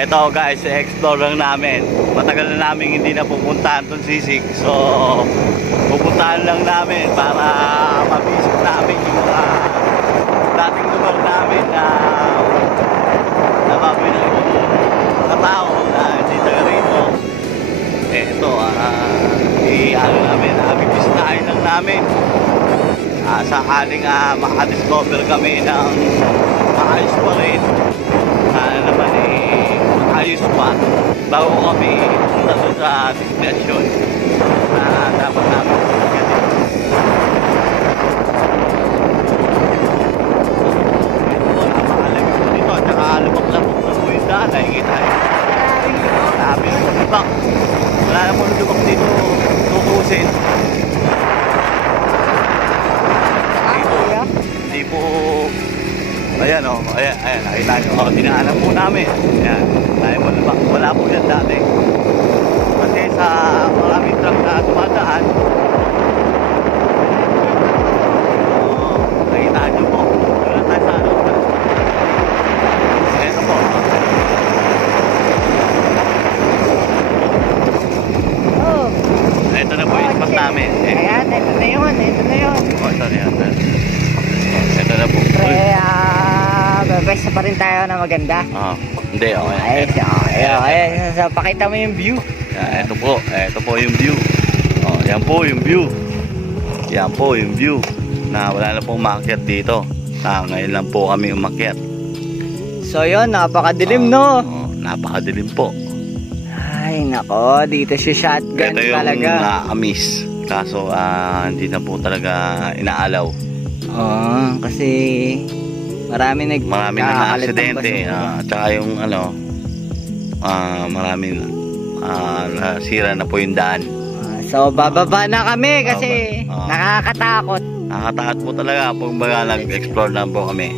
Eto guys, explore lang namin. Matagal na namin hindi na pupuntahan itong sisig. So, pupuntahan lang namin para mabisit namin yung mga dating lugar namin na nababoy ng mga tao na hindi taga rito. Eto, i-ano namin, bibisitahin lang namin. Sakaling makadiscover kami ng maayos pa rin. Naman ayos pa bago kami punta sa destination na dapat namin napakalamig po dito at saka lubak-labak na po yung daan. Nakikita nyo sabi ng lubak, wala na po lubak dito tutusin. Hindi po. Ayan o, ayan, nakita nyo. Dinaanan po namin. Ayan, wala po yan dati. Kasi sa maraming truck na tumadaan, nakita nyo po. Wala tayo sa ano. Ayan po. Ito na po yung spot namin. Ayan, ito na yun. Ito na yan. Ito na po. Basta pa rin tayo na maganda. Hindi, okay. Ayun, so, pakita mo yung view. Ito po yung view. Yan po yung view. Yan po yung view. Na wala na pong umakyat dito. Ngayon lang po kami umakyat. So yun, napakadilim no? Napakadilim po. Ay nako, dito si shotgun Ito yung talaga. nakamiss. Kaso hindi na po talaga inaalaw. Kasi marami na aksidente. Tsaka yung ano, marami nasira na po yung daan. So bababa na kami kasi nakakatakot. Nakakatakot po talaga pag nag-explore na po kami.